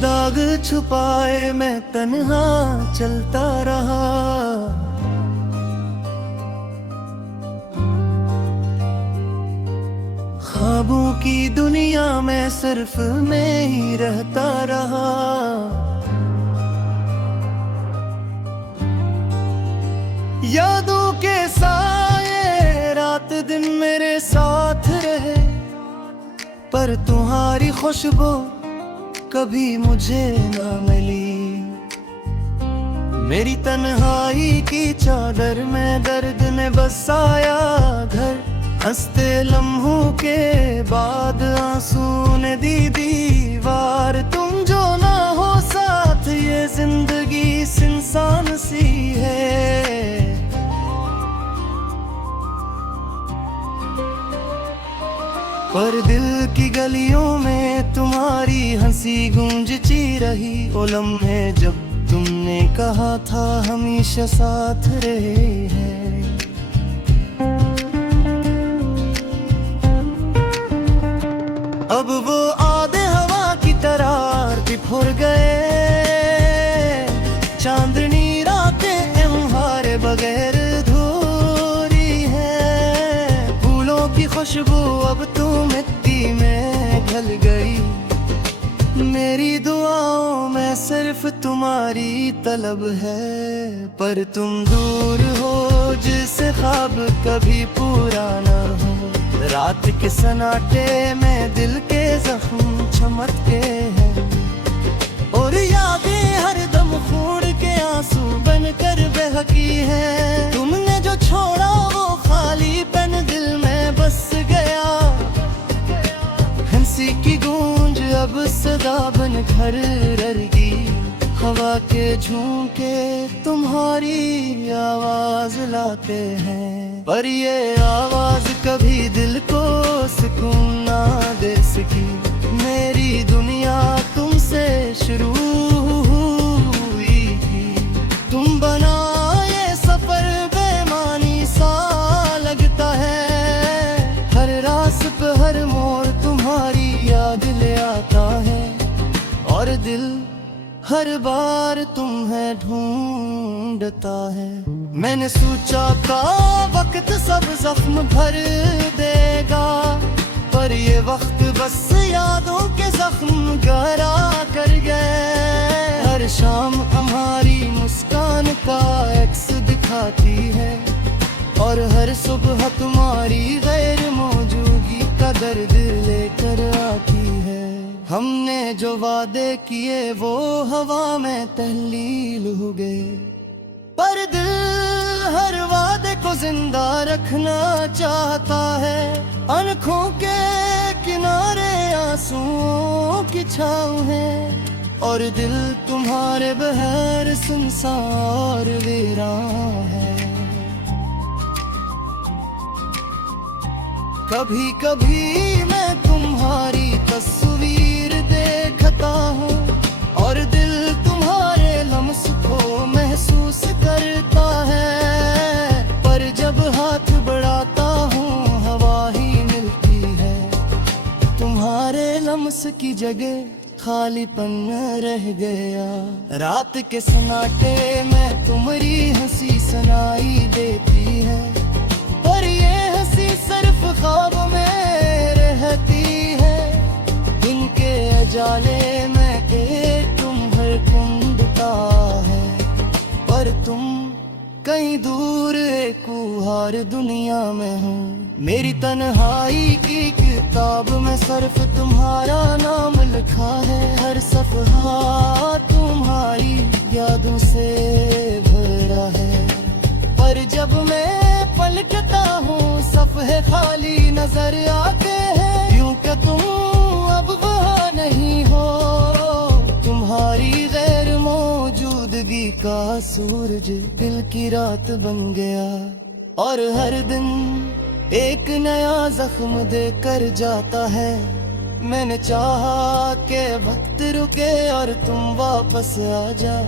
दाग छुपाए मैं तन्हा चलता रहा। ख्वाबों की दुनिया में सिर्फ मैं ही रहता रहा। यादों के साए रात दिन मेरे साथ रहे, पर तुम्हारी खुशबू कभी मुझे ना मिली। मेरी तन्हाई की चादर में दर्द ने बसाया घर। हंसते लम्हों के बाद आंसू ने दी दीवार। तुम जो ना हो साथ ये जिंदगी इंसान सी है। पर दिल की गलियों में तुम्हारी हंसी गूंजती रही। वो लम्हे जब तुमने कहा था हमेशा साथ रहे हैं। अब वो आधे हवा की तरह बिखर गए। चांदनी रातें हमारे बगैर अधूरी है। फूलों की खुशबू अब तू मिट्टी में ढल गई। मेरी दुआओं में सिर्फ तुम्हारी तलब है। पर तुम दूर हो जिससे ख्वाब कभी पूरा न हो। रात के सन्नाटे में दिल के जख्म चमकते हैं। और यादें हर दम खून के आंसू बनकर बहकी हैं। तुमने जो छोड़ा वो खाली पन दिल में बस गया। हंसी की गूंज अब सदा बन घर ररगी। हवा के झोंके तुम्हारी आवाज लाते हैं। पर ये आवाज कभी दिल को सुकून ना दे सकी। मेरी दुनिया तुमसे शुरू हुई थी। तुम बनाए सफर बेमानी सा लगता है। हर रास्ते हर मोड़ तुम्हारी याद ले आता है। और दिल हर बार तुम्हें ढूंढता है। मैंने सोचा था वक्त सब जख्म भर देगा। पर ये वक्त बस यादों के जख्म गहरा कर गए। हर शाम हमारी मुस्कान का अक्स दिखाती है। और हर सुबह तुम्हारी गैर मौजूदगी का दर्द लेकर आती है। हमने जो वादे किए वो हवा में तहलील हो गए। पर दिल हर वादे को जिंदा रखना चाहता है। आंखों के किनारे आंसुओं की छाँव है। और दिल तुम्हारे बगैर सुनसान और वीरान है। कभी कभी मैं तुम्हारी तस्वीर देखता हूँ। और दिल तुम्हारे लम्स को महसूस करता है। पर जब हाथ बढ़ाता हूँ हवा ही मिलती है। तुम्हारे लम्स की जगह खालीपन रह गया। रात के सन्नाटे में तुम्हारी हंसी सुनाई देती है। पर ये हंसी सिर्फ ख्वाब में रहती है। दिन के अजाले में तुम हर कुंदता है। पर तुम कहीं दूर एक कुहार दुनिया में हो। मेरी तन्हाई की किताब में सिर्फ तुम्हारा नाम लिखा है। हर सफ़हा तुम्हारी यादों से भरा है। पर जब मैं पलटता हूँ सफ़हे खाली नजर आते हैं। यूं कि तुम अब वहाँ नहीं हो। तुम्हारी गैर मौजूदगी का सूरज दिल की रात बन गया। और हर दिन एक नया जख्म देकर जाता है। मैंने चाहा कि वक्त रुके और तुम वापस आ जाओ।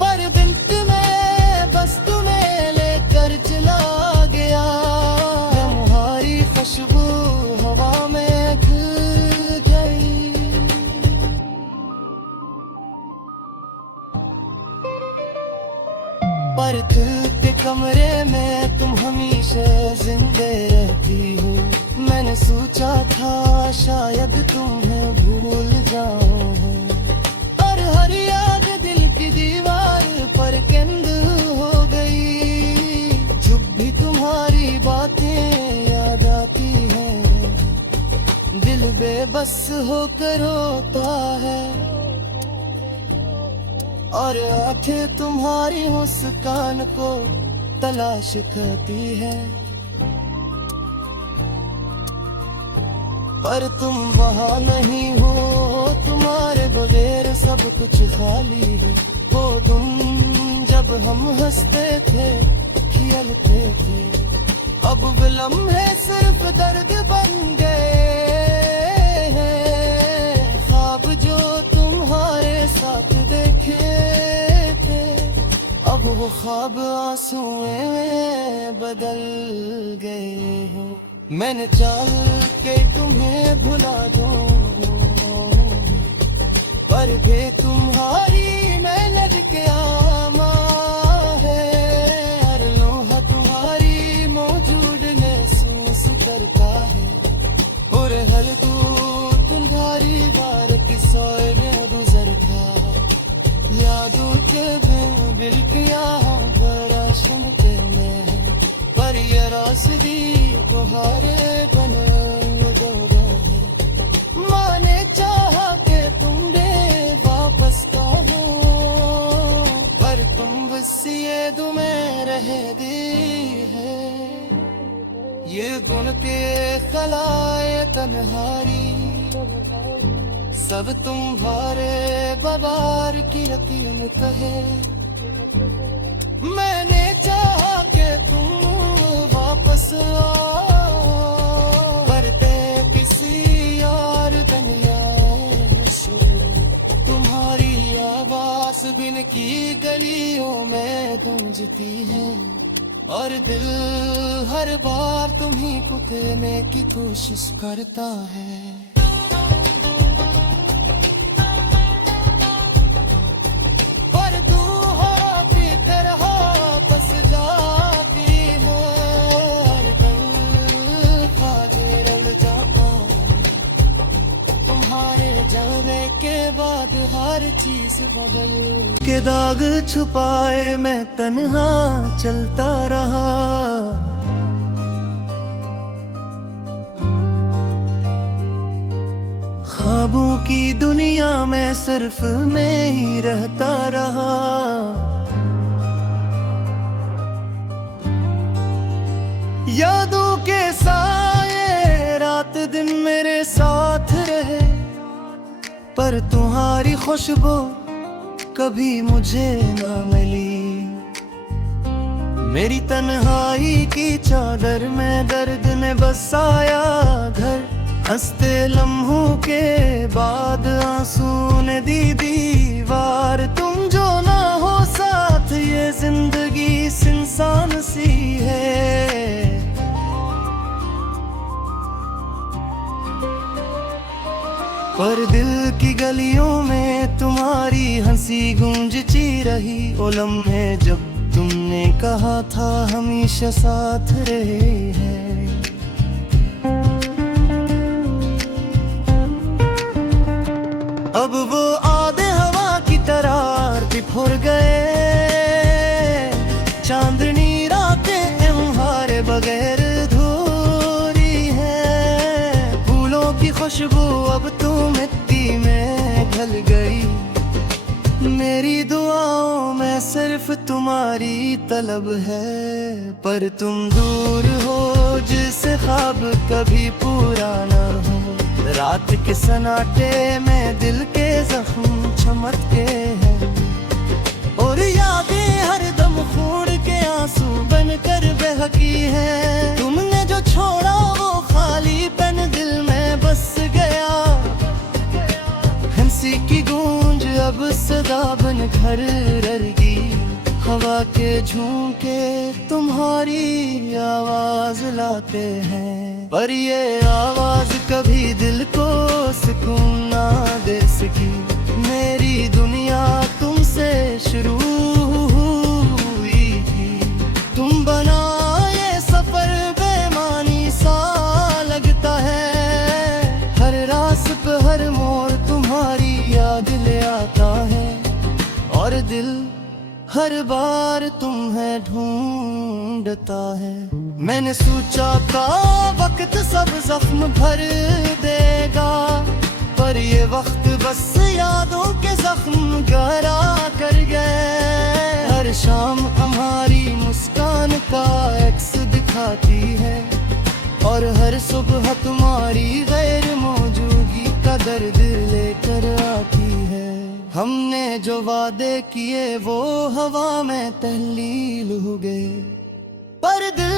पर बिंत में बस तुम्हें लेकर चला गया। तुम्हारी खुशबू हवा में खिल गई। पर दिल के कमरे में तुम हमेशा जिंदे रहती हो। मैंने सोचा था शायद तुम्हें भूल जाऊं, और हर याद दिल की दीवार पर कैद हो गई। जब भी तुम्हारी बातें याद आती हैं, दिल बेबस होकर रोता है, और आंखें तुम्हारी मुस्कान को तलाश करती है। पर तुम वहाँ नहीं हो, तुम्हारे बगैर सब कुछ खाली है। वो दिन जब हम हंसते थे, खेलते थे, अब वो लम्हे सिर्फ दर्द बन गए हैं। ख्वाब जो तुम्हारे साथ देखे थे, अब वो ख्वाब आंसुओं में बदल गए हैं। मैंने चाह के तुम्हें भुला दूं, पर वे तुम्हारी मेहनत के आमा है। हर लोहा तुम्हारी मौजूद महसूस करता है, और हर दूर तुम्हारी बार की सोए में गुजरता। यादों के बिन बिल किया बड़ा सुनते में, पर ये रास्ते तुम्हारे बने जोड़ा है। माने चाहा के तुमने वापस कहो, पर तुम बस ये तुम्हें रह दी है। ये गुण के खलाए तन्हारी, सब तुम्हारे बबार की यकीनत है। मैंने चाहा के तुम वापस आओ, करते किसी और दुनिया में। तुम्हारी आवाज बिन की गलियों में गूंजती है, और दिल हर बार तुम्हीं को कहने की कोशिश करता है। चीज बदल के दाग छुपाए मैं तन्हा चलता रहा। ख्वाबों की दुनिया में सिर्फ मैं ही रहता रहा। यादों के साए रात दिन मेरे साथ रहे, पर तुम्हारी खुशबू कभी मुझे ना मिली। मेरी तन्हाई की चादर में दर्द ने बसाया घर, हंसते लम्हों के बाद आंसू ने दी दीवार। तुम जो ना हो साथ, ये जिंदगी इंसान सी है। पर दिल की गलियों में तुम्हारी हंसी गूंजती रही। ओ लम्हे जब तुमने कहा था हमेशा साथ रहे हैं। अब वो आधे हवा की तरह बिखर गए। चांदनी रातें तुम्हारे बगैर अधूरी है। फूलों की खुशबू अब तुम मिट्टी में ढल गई। मेरी दुआओं में सिर्फ तुम्हारी तलब है, पर तुम दूर हो जिससे ख्वाब कभी पूरा न हो। रात के सन्नाटे में दिल के जख्म चमकते हैं, और यादें हर दम खून के आंसू बनकर बहकी है। तुमने जो छोड़ा वो खाली पेन दिल में बस गया। हंसी की गूंज अब सदा बन घर ररगी। हवा के झोंके तुम्हारी आवाज लाते हैं, पर ये आवाज कभी दिल को सुकून ना दे सकी। मेरी दुनिया तुमसे शुरू हुई हर बार तुम्हें ढूंढता है। मैंने सोचा था वक्त सब जख्म भर देगा, पर ये वक्त बस यादों के जख्म गहरा कर गए। हर शाम हमारी मुस्कान का अक्स दिखाती है, और हर सुबह तुम्हारी गैर मौजूदगी का दर्द लेकर आती है। हमने जो वादे किए वो हवा में तहलील हो गए, पर दिल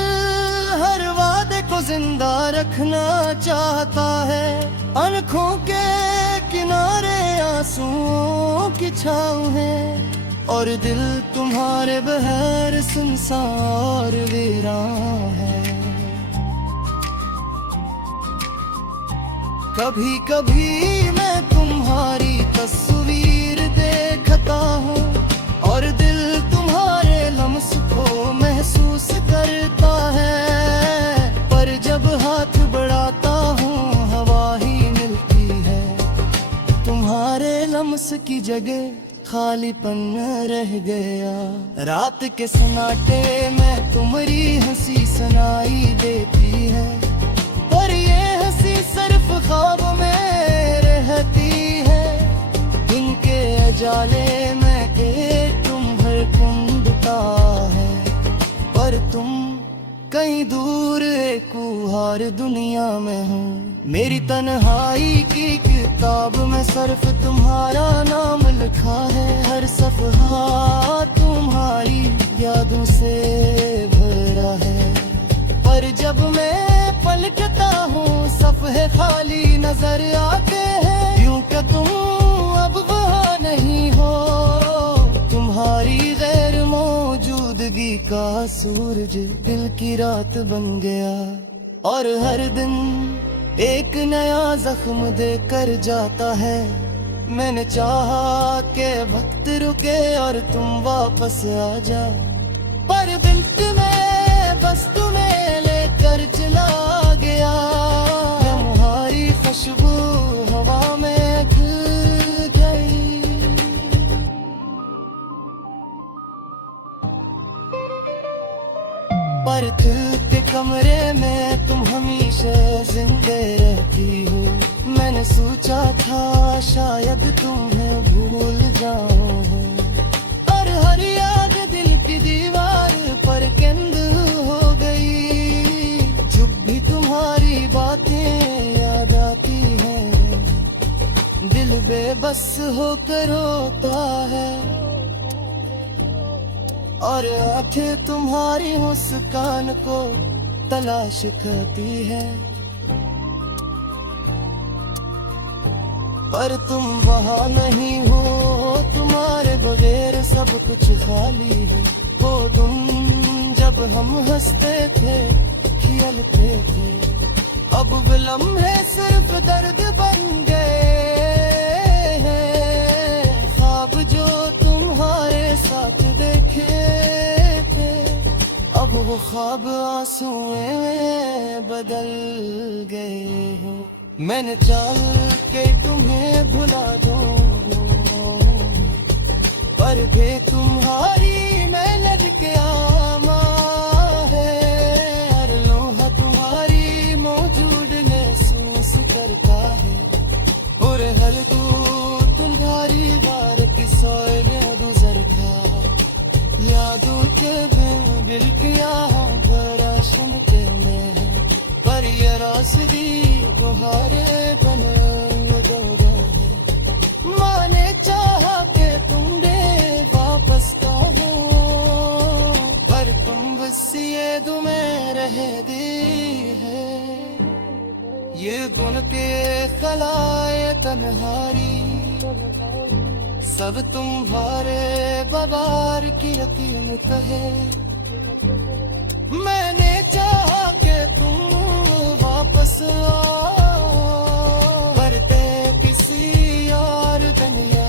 हर वादे को जिंदा रखना चाहता है। आंखों के किनारे आंसुओं की छाँव है, और दिल तुम्हारे बहर सुनसान और वीरान है। कभी कभी मैं तुम्हारी तस्वीर देखता हूँ, और दिल तुम्हारे लम्स को महसूस करता है। पर जब हाथ बढ़ाता हूँ हवा ही मिलती है, तुम्हारे लम्स की जगह खालीपन रह गया। रात के सन्नाटे में तुम्हारी हंसी सुनाई देती है, पर ये हंसी सिर्फ ख्वाब में रहती है। दिन के अजाले में एक तुम्हारे कुंदता है, पर तुम कहीं दूर एक कुहार दुनिया में हो। मेरी तन्हाई की किताब में सिर्फ तुम्हारा नाम लिखा है। हर सफ़हा तुम्हारी यादों से भरा है, पर जब मैं पलटता हूँ सफ़हे खाली नजर आते हैं। यूं कि तुम अब वहाँ नहीं हो, तुम्हारी गैर मौजूदगी का सूरज दिल की रात बन गया। और हर दिन एक नया जख्म देकर जाता है। मैंने चाहा कि वक्त रुके और तुम वापस आ जाओ, पर बिल्कुल मैं बस तुम्हें लेकर चला गया। तुम्हारी खुशबू हवा में खिल गई, पर दिल के कमरे में तुम हमेशा जिंदे रहती हो। मैंने सोचा था शायद तुम्हें भूल जाऊं, पर हर याद दिल की दीवार पर कैद हो गई। जब भी तुम्हारी बातें याद आती हैं, दिल बेबस होकर रोता है, और आंखें तुम्हारी मुस्कान को तलाश करती है। पर तुम वहाँ नहीं हो, तुम्हारे बगैर सब कुछ खाली है। वो तुम जब हम हंसते थे खेलते थे, अब वो लम्हे सिर्फ दर्द बन गए हैं। ख्वाब जो तुम्हारे साथ देखे थे, अब वो ख्वाब आंसुओं में बदल गए हैं। मैंने चाह के तुम्हें भुला दूं, पर भी तुम्हारी मेहनत के आमा है। हर लोहा तुम्हारी मौजूद महसूस करता है, और हर दूर तुम्हारी बार की सोए गुजर का। यादों के बिल किया बराशन के में, पर ये रास्ती को हारे बने है। माने चाहा के तुमने वापस का हो, पर तुम बस ये में रह दी है। ये गुन के खलाए तन्हारी, सब तुम्हारे बबार की यकीन है। मैंने चाहा कि तुम वापस आओ, करते किसी और दुनिया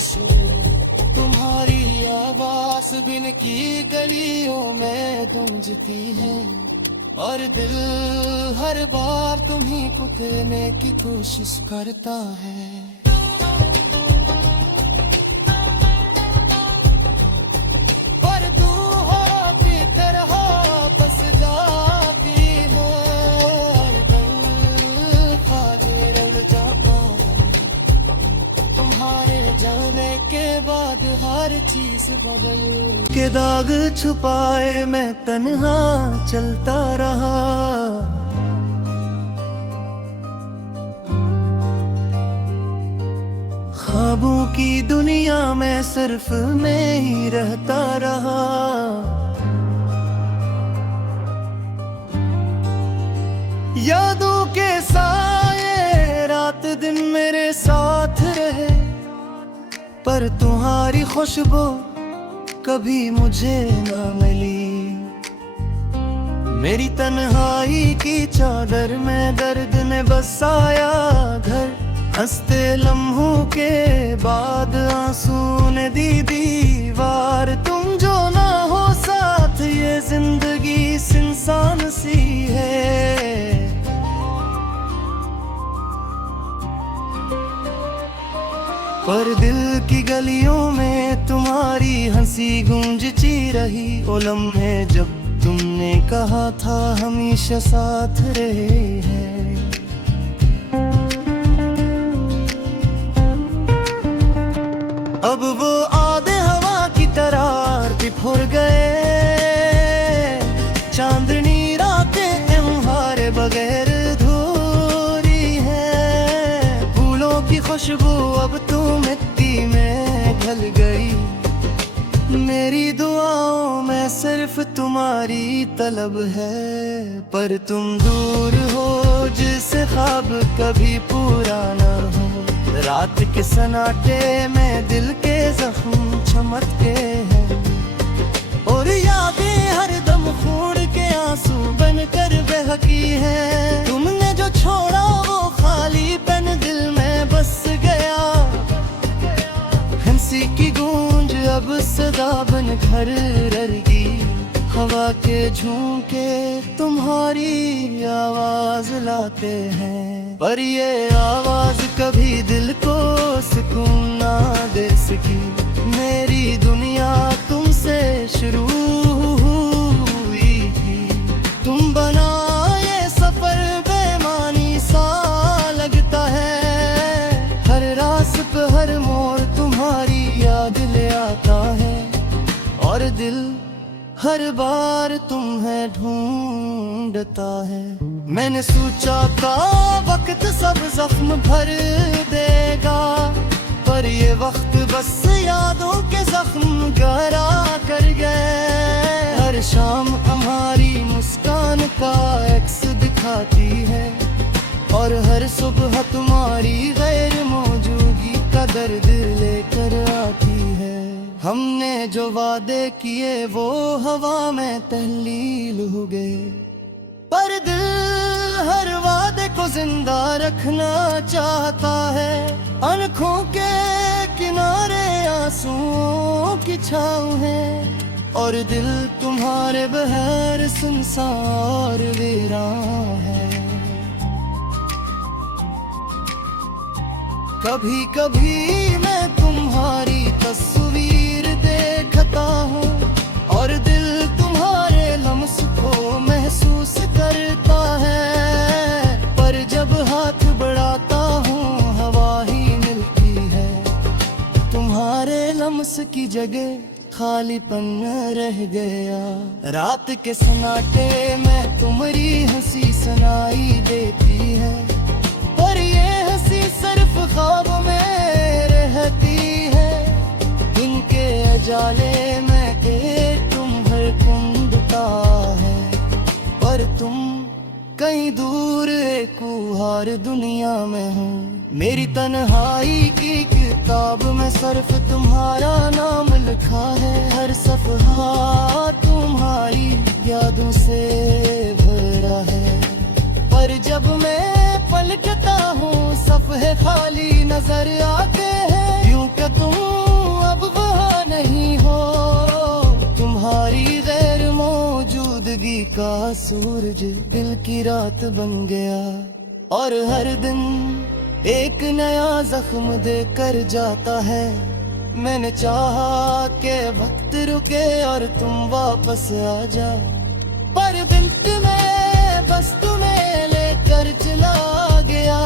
से। तुम्हारी आवाज़ दिन की गलियों में गूंजती है, और दिल हर बार तुम्हीं को देने की कोशिश करता है। के दाग छुपाए मैं तन्हा चलता रहा। ख्वाबों की दुनिया में सिर्फ मैं ही रहता रहा। यादों के साए रात दिन मेरे साथ रहे, पर तुम्हारी खुशबू कभी मुझे ना मिली। मेरी तन्हाई की चादर में दर्द ने बसाया घर। हंसते लम्हों के बाद आंसू ने दी दीवार। तुम जो ना हो साथ ये जिंदगी इंसान सी है। पर दिल की गलियों में तुम्हारी हंसी गूंजती रही। वो लम्हे जब तुमने कहा था हमेशा साथ रहे हैं। अब वो आधे हवा की तरह बिखर गए। चांदनी रातें तुम्हारे बगैर अधूरी है। फूलों की खुशबू अब तू मिट्टी में ढल गई। मेरी दुआओं में सिर्फ तुम्हारी तलब है। पर तुम दूर हो जिससे ख्वाब कभी पूरा ना हो। रात के सन्नाटे में दिल के जख्म चमकते हैं। और यादें हर दम खून के आंसू बनकर बहकी है। तुमने जो छोड़ा वो खाली पन दिल में बस गया। हंसी की गूंज अब सदा बन घर ररगी। हवा के झोंके तुम्हारी आवाज लाते हैं। पर ये आवाज कभी दिल को सुकून ना दे सकी। मेरी दुनिया तुमसे शुरू हुई थी। तुम बना ये सफर बेमानी सा लगता है। हर रास्ते हर मोड़ तुम्हारी याद ले आता है। और दिल हर बार तुम्हें ढूंढता है। मैंने सोचा था वक्त सब जख्म भर देगा। पर ये वक्त बस यादों के जख्म गहरा कर गए। हर शाम हमारी मुस्कान का अक्स दिखाती है। और हर सुबह तुम्हारी गैर मौजूदगी का दर्द लेकर आती है। हमने जो वादे किए वो हवा में तहलील हो गए। पर दिल हर वादे को जिंदा रखना चाहता है। आंखों के किनारे आंसुओं की छाँव है। और दिल तुम्हारे बगैर सुनसान वीरान है। कभी कभी मैं तुम्हारी तस्वीर देखता हूँ। और दिल तुम्हारे लम्स को महसूस करता है। पर जब हाथ बढ़ाता हूँ हवा ही मिलती है। तुम्हारे लम्स की जगह खालीपन रह गया। रात के सन्नाटे में तुम्हारी हंसी सुनाई देती है। पर ये हंसी सिर्फ ख्वाब में रहती है। दिन के अजाले में के तुम हर कुंदता है। पर तुम कहीं दूर एक हर दुनिया में हो। मेरी तन्हाई की किताब में सिर्फ तुम्हारा नाम लिखा है। हर सफ़हा तुम्हारी यादों से भरा है। पर जब मैं पलटता हूँ सफ़हे खाली नजर आते हैं। यूं कि तुम अब वहाँ नहीं हो। तुम्हारी गैर मौजूदगी का सूरज दिल की रात बन गया। और हर दिन एक नया जख्म देकर जाता है। मैंने चाहा कि वक्त रुके और तुम वापस आ जाओ। पर बिल्ट में बस तुम्हें लेकर चला गया।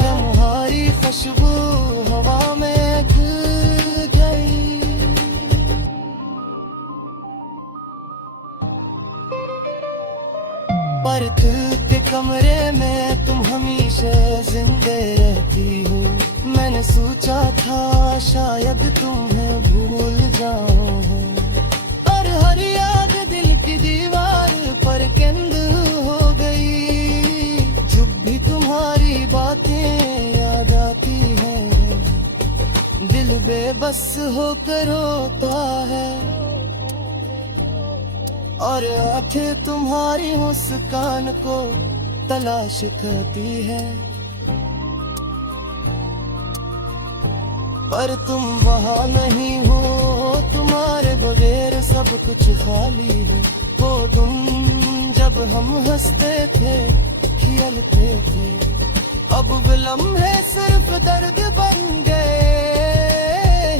तुम्हारी खुशबू हवा में खिल गई। पर दिल के कमरे में तुम हमेशा जिंदे रहती हो। मैंने सोचा था शायद तुम्हें भूल जाऊं, पर हर याद दिल की दीवार पर कैद हो गई। जब भी तुम्हारी बातें याद आती हैं, दिल बेबस होकर रोता है, और आंखें तुम्हारी मुस्कान को तलाश करती है। पर तुम वहाँ नहीं हो, तुम्हारे बगैर सब कुछ खाली है। वो तुम जब हम हंसते थे, खेलते थे, अब वो लम्हे सिर्फ दर्द बन गए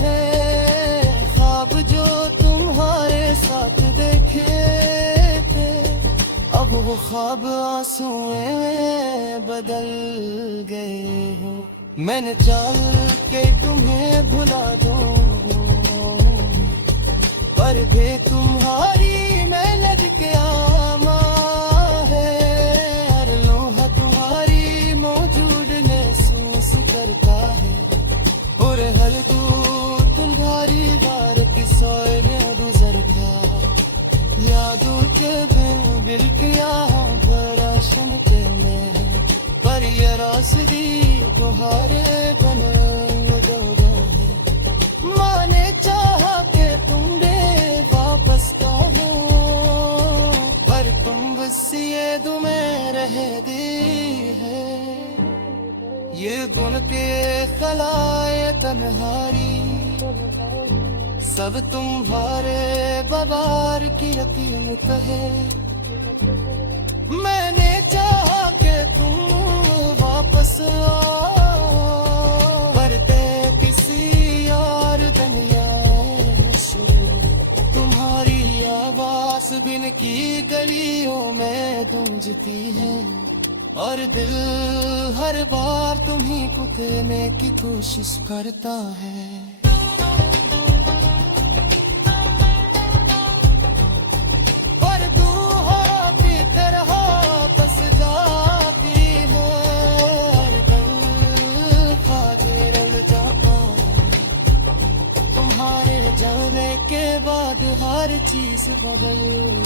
हैं। ख्वाब जो तुम्हारे साथ देखे थे, अब वो ख्वाब आंसुओं में बदल गए हैं। मैंने चाह के तुम्हें भुला दूं, पर भी तुम्हारी मेहनत के आमा है। हर लोहा तुम्हारी मौजूद महसूस करता है, और हर दूर तुम्हारी बार की सोए में गुजरता। यादों के बिन बिल किया बराशन के में, पर ये रास्ते तुम्हारे बने दो है। माने चाहा के तुमने वापस आओ, पर तुम बस ये तुम्हें रह गई है। ये गुन के खलाए तन्हारी, सब तुम्हारे बबार की यकीन कहे। मैंने चाहा के तुम वापस आओ, पर किसी और दुनिया तुम्हारी आवाज बिन की गलियों में गूंजती है, और दिल हर बार तुम्हीं को देने की कोशिश करता है। जाने के बाद हर चीज बदल